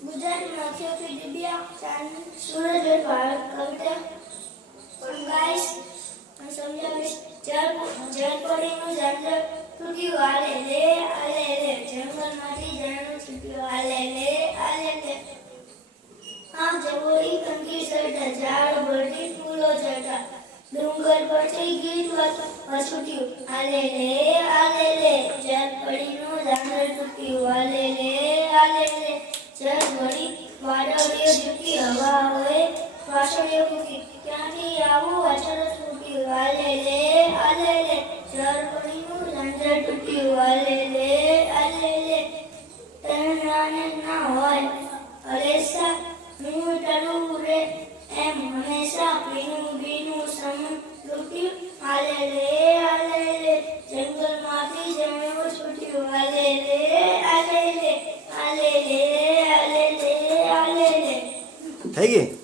ગુજરાતી માથિયોથી દિવ્યા ચાંદ સૂરજ ભારત કવિતા પણ ગાઈસ હું સમજાવીશ જળ જળ પડીનું ઝાંઝર તૂટ્યું આલે લે આલે લે જંગલમાંથી ઝાડનું છૂટ્યું આલે લે આલે લે આમ જવોઈ કંકી સરતા ઝાડ ભરતી ફૂલો ચડતા ડુંગર પરથી ગીત વસુટ્યું આલે લે આલે લે જળ પડીનું ઝાંઝર તૂટ્યું આલે લે આલે લે જળ ભરી વાદળીઓ ઝૂકી હવા હોય વાસળીઓ ફૂકી ક્યાંથી આવું અચળ છૂટ્યું આલે લે આલે લે જળ પડીનું ઝાંઝર તૂટ્યું આલે લે આલે લે તરણાને ના હોય અરેસા હું ટલું રે એમ હંમેશા ભીનું ભીનું સમ લૂટ્યું આલે લે આલે લે જંગલમાંથી જણવું છૂટ્યું આલે લે 대기.